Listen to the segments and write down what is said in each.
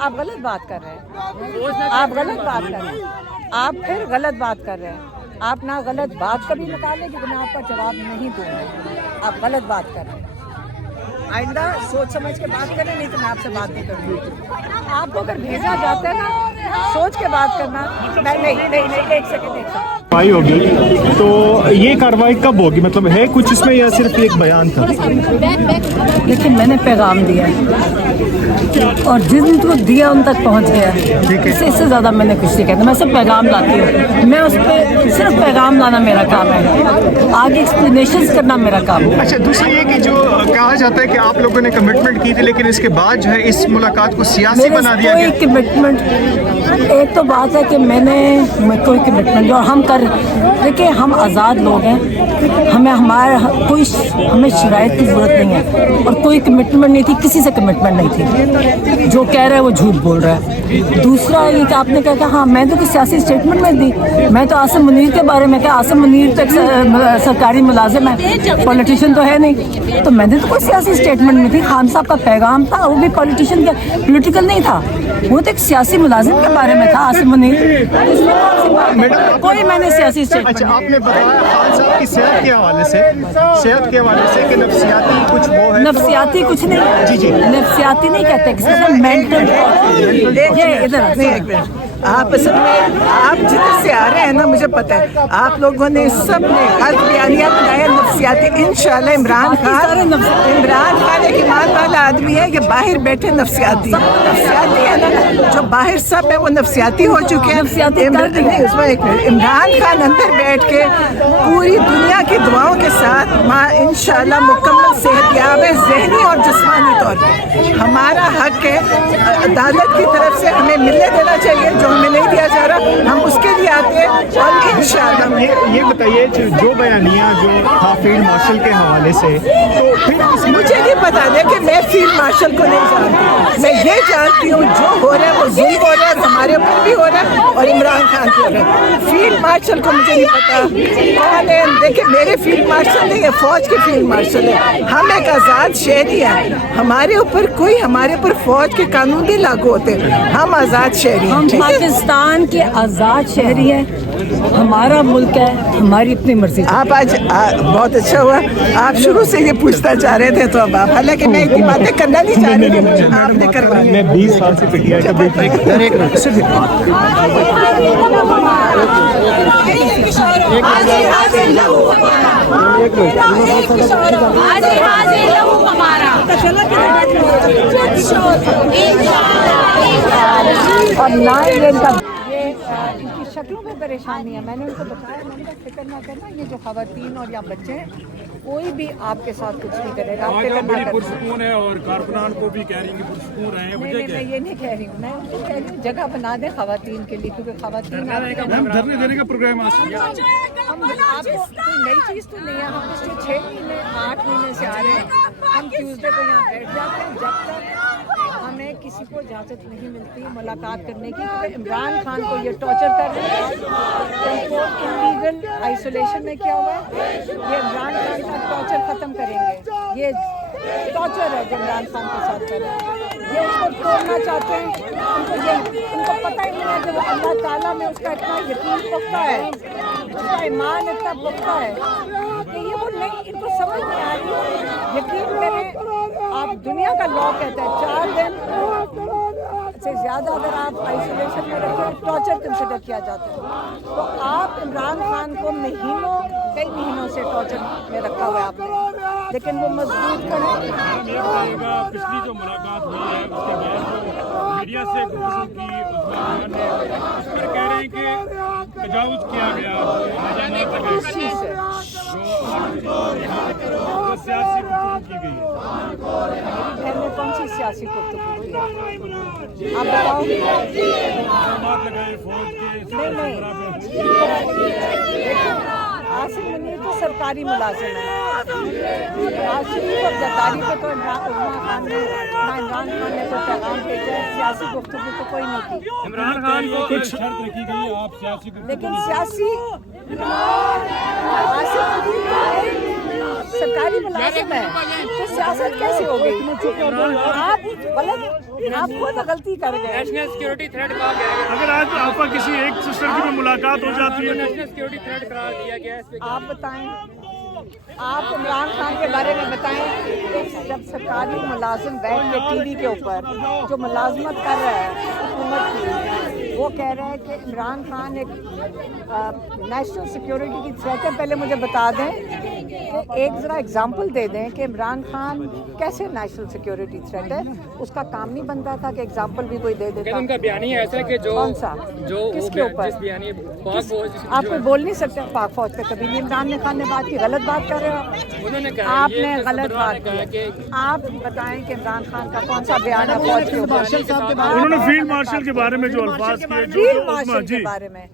आप गलत बात कर रहे हैं, आप गलत बात कर रहे हैं, आप फिर गलत बात कर रहे हैं। आप ना गलत बात कभी निकालें कि मैं आपका जवाब नहीं दूंगा। आप गलत बात कर रहे हैं। आइंदा सोच समझ के बात करें, नहीं तो मैं आपसे बात नहीं करूँगी। आपको अगर भेजा जाता है ना, सोच के बात करना। नहीं, एक सेकंड। कार्रवाई होगी तो ये कार्रवाई कब होगी, मतलब है कुछ इसमें या सिर्फ एक बयान था? लेकिन मैंने पैगाम दिया और जिनको दिया उन तक पहुंच गया। इससे ज़्यादा मैंने कुछ नहीं कहता। मैं सिर्फ पैगाम लाती हूँ। मैं उस पर सिर्फ पैगाम लाना मेरा काम है, आगे एक्सप्लेनेशंस करना मेरा काम है। अच्छा, दूसरा ये कि जो कहा जाता है कि आप लोगों ने कमिटमेंट की थी लेकिन इसके बाद जो है इस मुलाकात को सियासी बना दिया गया। कोई कमिटमेंट, एक तो बात है कि मैंने कोई कमिटमेंट और हम देखिए हम आज़ाद लोग हैं, हमें शिकायत की ज़रूरत नहीं है और कोई कमिटमेंट नहीं थी, किसी से कमिटमेंट नहीं थी। जो कह रहा है वो झूठ बोल रहा है। दूसरा ये कि आपने कहा हाँ मैं तो कोई सियासी स्टेटमेंट में दी, मैं तो आसिम मुनीर के बारे में कहा। आसिम मुनीर तो एक सरकारी मुलाजिम है, पॉलिटिशियन तो है नहीं, तो मैंने तो कोई सियासी स्टेटमेंट में थी। खान साहब का पैगाम था, वो भी पॉलिटिशियन का, पॉलिटिकल नहीं था, वो तो एक सियासी मुलाजिम के बारे में था आसिम मुनीर। कोई मैंने सियासी स्टेटमेंट। अच्छा, आपने बताया खान साहब की सेहत के हवाले से कि नफ्सियाती कुछ वो है। नफ्सियाती कुछ नहीं, जी नफ्सियाती नहीं कहते, किसी से मेंटल। देखिए इधर आप असल में आप जिधर से आ रहे हैं ना, मुझे पता है आप लोगों ने सब ने हर बयानिया बनाया नफ्सियाती। इंशाल्लाह इमरान खान एक ईमान वाला आदमी है, ये बाहर बैठे नफ्सियाती है ना, जो बाहर सब है वो नफ्सियाती हो चुके हैं। इमरान खान अंदर बैठ के पूरी दुनिया की दुआओं के साथ इंशाल्लाह मुकम्मल सेहतयाब है, ज़हनी और जिस्मानी तौर पर। हमारा हक है, अदालत की तरफ से हमें मिलने देना चाहिए, जो हमें नहीं दिया जा रहा, हम उसके लिए आते हैं। और इंशाल्लाह ये बताइए जो बयानिया जो था फील्ड मार्शल के हवाले से, तो फिर मुझे नहीं पता। देखिए मैं फील्ड मार्शल को नहीं जानती, मैं ये जानती हूँ जो हो रहा है वो जुल्म हो रहा है, हमारे ऊपर भी हो रहा है और इमरान खान को हो रहा है। फील्ड मार्शल को मुझे नहीं पता कौन है। देखिए मेरे फील्ड मार्शल नहीं है, फौज के फील्ड मार्शल है। हम एक आज़ाद शहरी हैं, हमारे ऊपर फौज के कानून भी लागू होते हैं। हम आज़ाद शहरी हैं, हम पाकिस्तान के आज़ाद शहरी हैं, हमारा मुल्क है, हमारी अपनी मर्जी। आप आज बहुत अच्छा हुआ, आप शुरू से ये पूछना चाह रहे थे, तो अब आप, हालांकि मैं इतनी बातें करना नहीं चाह रही थी, आपने करवा। मैं 20 साल से पिटिया और ना ये इनकी शक्लों में परेशानी है। मैंने उनको बताया, मैंने कहा फिक्र ना करना, ये जो खवातीन और या बच्चे हैं कोई भी आपके साथ कुछ नहीं करेगा, आप फिक्र ना करना। पुरसुकून है और कारकुनान को भी कह रही हैं पुरसुकून रहे हैं। नहीं, मैं ये नहीं कह रही हूँ, मैं उनको कह रही हूँ जगह बना दें खवातीन के लिए, क्योंकि खवातीन धरने देने का प्रोग्राम आपको कोई नई चीज़ तो नहीं है। हम पिछले 6 महीने 8 महीने से आ रहे हैं। हम ट्यूसडे को यहाँ बैठ जाते हैं, जब तक हमें किसी को इजाज़त नहीं मिलती मुलाकात करने की, क्योंकि इमरान खान को ये टॉर्चर कर रहे हैं, उनको इलीगल आइसोलेशन में किया हुआ है। ये इमरान खान का टॉर्चर ख़त्म करेंगे, ये टॉर्चर है जो इमरान खान के साथ कर रहे हैं, ये उसको तोड़ना चाहते हैं। उनको पता ही नहीं है जब अल्लाह ताला में उसका इतना यकीन पुख्ता है, उसका ईमान इतना पुख्ता है कि ये वो नहीं, इनको समझ नहीं आ रही। यकीन करें, आप दुनिया का लॉ कहता है 4 दिन से ज़्यादा अगर आप आइसोलेशन में रखें टॉर्चर कंसिडर किया जाता है। तो आप इमरान खान को कई महीनों से टॉर्चर में रखा हुआ है आपने, लेकिन वो मजबूत करें। पिछली जो मुलाकात हुई है उसके बाद जो मीडिया से गुफ्तगू की उस पर कह रहे हैं कि तजावुज किया गया किस चीज़ से जो सियासी गुफ्तगू की गई है। बहन ने कौन सी सियासी गुफ्तगू की है, आप बताओ। लगाए फौज के आसिम मुनीर तो सरकारी मुलाजिम है। शरीफ और जरदारी पे तो इमरान खान ने तो पैगाम भेजा है, सियासी गुफ्तगू तो कोई नहीं की। इमरान खान को कुछ शर्त रखी गई, आप सियासी लेकिन सियासी सरकारी मुलाजिम है तो सियासत कैसे हो गई? आप खुद गलती कर गए। नेशनल सिक्योरिटी थ्रेट कहा गया है। अगर आज आपका किसी एक सिस्टर की भी मुलाकात हो जाती है नेशनल सिक्योरिटी थ्रेट करार दिया गया है। इस पे आप बताएं, आप इमरान खान के बारे में बताएं। जब सरकारी मुलाजिम बैठ के टीवी के ऊपर जो मुलाजमत कर रहा है हुकूमत की, वो कह रहे हैं कि इमरान खान एक नेशनल सिक्योरिटी की थ्रेट है। पहले मुझे बता दें कि एक ज़रा एग्जांपल दे दें कि इमरान खान कैसे नेशनल सिक्योरिटी थ्रेट है। उसका काम नहीं बनता था कि एग्जांपल भी कोई दे देता। उनका बयानिया ऐसा है कि जो कौन सा, जो किसके ऊपर? आप कोई बोल नहीं सकते पाक फौज पे कभी नहीं। इमरान खान ने बात की, गलत बात कर रहे हो आप। उन्होंने कहा आपने गलत बात की। आप बताएं कि इमरान खान का कौन सा बयान है फौज के ऊपर? उन्होंने फील्ड मार्शल के बारे में जो अल्फाज किए, फील्ड मार्शल के बारे में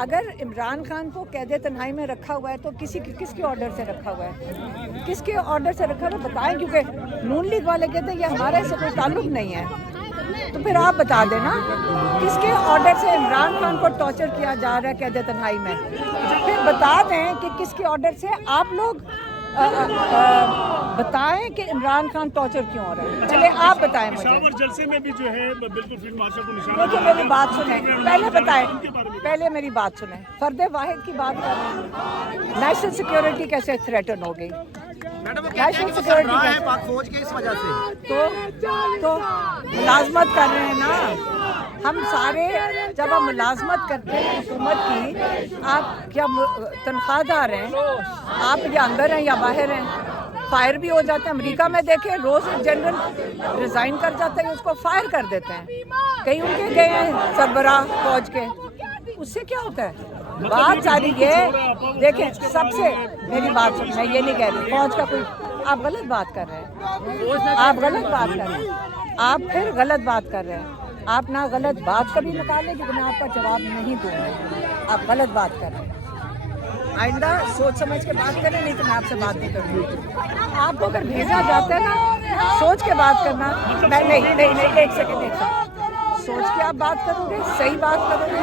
अगर इमरान खान को कैद तन्हाई में रखा हुआ है तो किसके ऑर्डर से रखा हुआ है? किसके ऑर्डर से रखा हुआ है बताएं, क्योंकि नून लीग वाले कहते हैं ये हमारे से कोई ताल्लुक नहीं है। तो फिर आप बता देना किसके ऑर्डर से इमरान खान को टॉर्चर किया जा रहा है कैद तन्हाई में। फिर बता दें कि किसके ऑर्डर से। आप लोग बताएं कि इमरान खान टॉर्चर क्यों हो रहा है। चले आप बताएं मुझे। पेशावर जलसे में भी जो है बिल्कुल फील्ड मार्शल को निशाना देखिए मेरी बात सुने, पहले बताएं, पहले मेरी बात सुने। फर्द वाहिद की बात कर रहे हैं, नेशनल सिक्योरिटी कैसे थ्रेटन हो गई? नेशनल सिक्योरिटी है पाक फौज के इस वजह से तो मुलाजमत कर रहे हैं ना हम सारे। जब आप मुलाजमत करते हैं हुकूमत की, आप क्या तनख्वाहदार हैं? आप या अंदर हैं या बाहर हैं? फायर भी हो जाते हैं। अमेरिका में देखें रोज जनरल रिजाइन कर जाता है, उसको फायर कर देते हैं। कई उनके गए हैं सरबराह फौज के, उससे क्या होता है? बात सारी ये देखें, सबसे मेरी बात सुन, मैं ये नहीं कह रही फौज का कोई, आप गलत बात कर रहे हैं। आप गलत बात कर रहे हैं। आप फिर गलत बात कर रहे हैं। आप ना गलत बात कभी निकालें क्योंकि मैं आपका जवाब नहीं दूंगा। आप गलत बात कर रहे हैं। आइंदा सोच समझ के बात करें, नहीं तो मैं आपसे बात नहीं करूँगी। आपको अगर भेजा जाता है ना सोच के बात करना। मैं नहीं एक सेकंड सोच के आप बात करोगे, सही बात करोगे।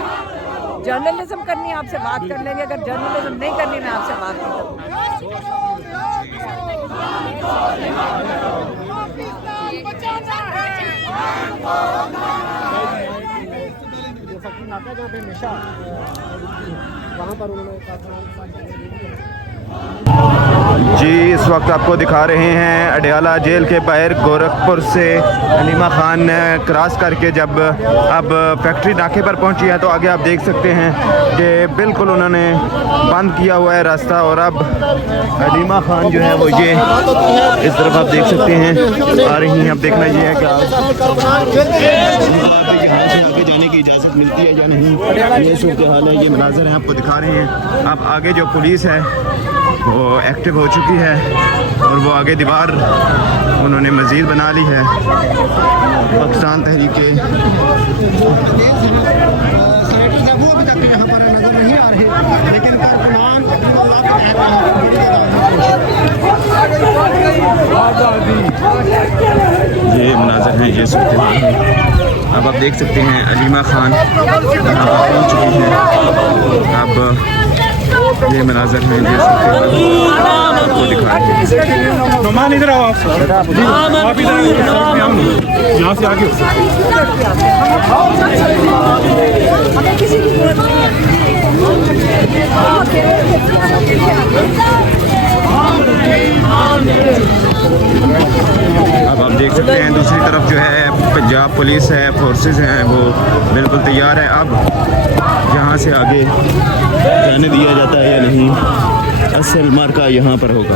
जर्नलिज्म करनी आपसे बात कर लेंगे, अगर जर्नलिज्म नहीं करनी मैं आपसे बात नहीं करूँगी। जी इस वक्त आपको दिखा रहे हैं अडयाला जेल के बाहर गोरखपुर से हलीमा खान क्रॉस करके जब अब फैक्ट्री नाके पर पहुंची है तो आगे आप देख सकते हैं कि बिल्कुल उन्होंने बंद किया हुआ है रास्ता। और अब हलीमा खान जो है वो ये इस तरफ आप देख सकते हैं आ रही हैं। अब देखना ये है कि आगे जाने की इजाज़त मिलती है या नहीं, ये सूरत हाल है। ये मनाज़र हैं आपको दिखा रहे हैं। अब आगे जो पुलिस है वो एक्टिव हो चुकी है और वो आगे दीवार उन्होंने मज़ीद बना ली है। पाकिस्तान तहरीक वो अभी तक यहाँ पर नजर नहीं आ रहे, लेकिन कारकुनान ये मनाज़र हैं, ये सूरत हाल है। अब आप देख सकते हैं हलीमा खान यहाँ पहुँच चुकी हैं। अब ये मनाज़र हैं जो आपको दिखा रहे हैं। नुमान इधर आओ आप इधर यहाँ से आगे अब आप देख सकते हैं दूसरी तरफ जो है पंजाब पुलिस है, फोर्सेस हैं, वो बिल्कुल तैयार है। अब यहाँ से आगे जाने दिया जाता है या नहीं, असल मार्का यहाँ पर होगा।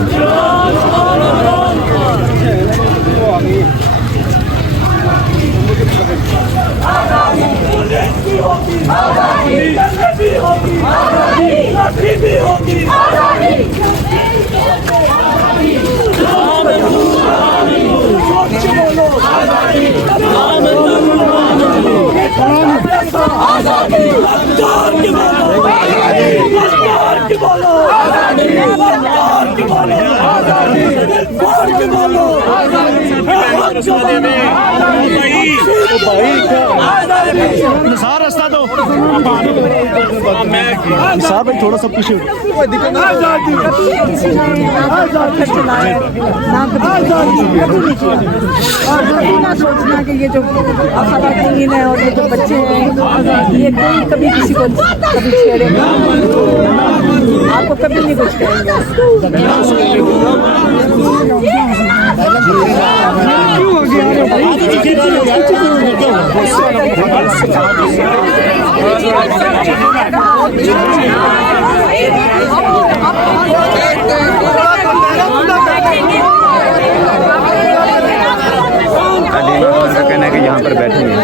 निसार रास्ता दो निसार भाई थोड़ा सा पीछे ना सोचना कि ये जो खवातीन है और ये जो बच्चे हैं ये कोई कभी किसी को कभी छेड़ेगा, आपको कभी नहीं कुछ कहेंगे। अलीमा खान का कहना है कि यहाँ पर बैठेंगे।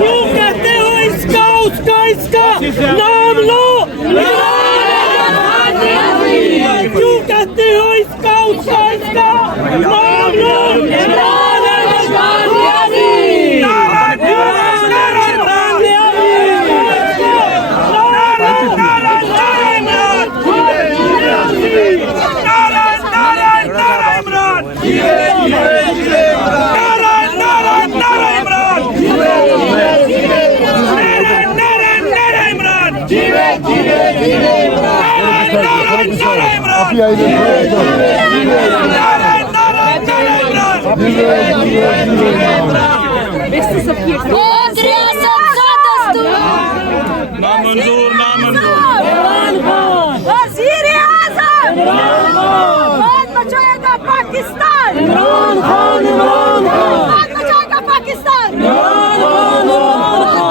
क्यों कहते हो इसका उसका इसका नाम लो, क्यों कहते हो इसका उसका इसका नाम लो। नामंजूर वज़ीर आज़म कौन बचाएगा पाकिस्तान, कौन बचाएगा पाकिस्तान, कौन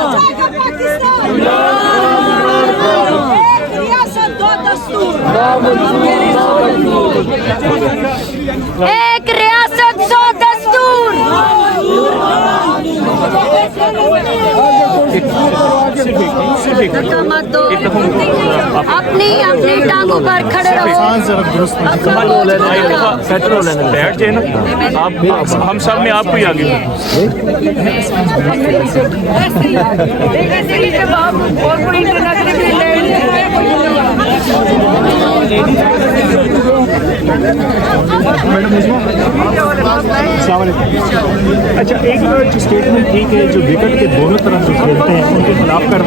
बचाएगा पाकिस्तान। एक रियासत दो दस्तूर, एक रियासत दो दस्तूर। मत दो, अपनी अपनी टांगों पर खड़े रहो। बैठ जाए ना आप, हम सब में आपको ही आगे अच्छा एक स्टेटमेंट थी कि जो विकेट के दोनों तरफ जो खेलते हैं उनके खिलाफ कर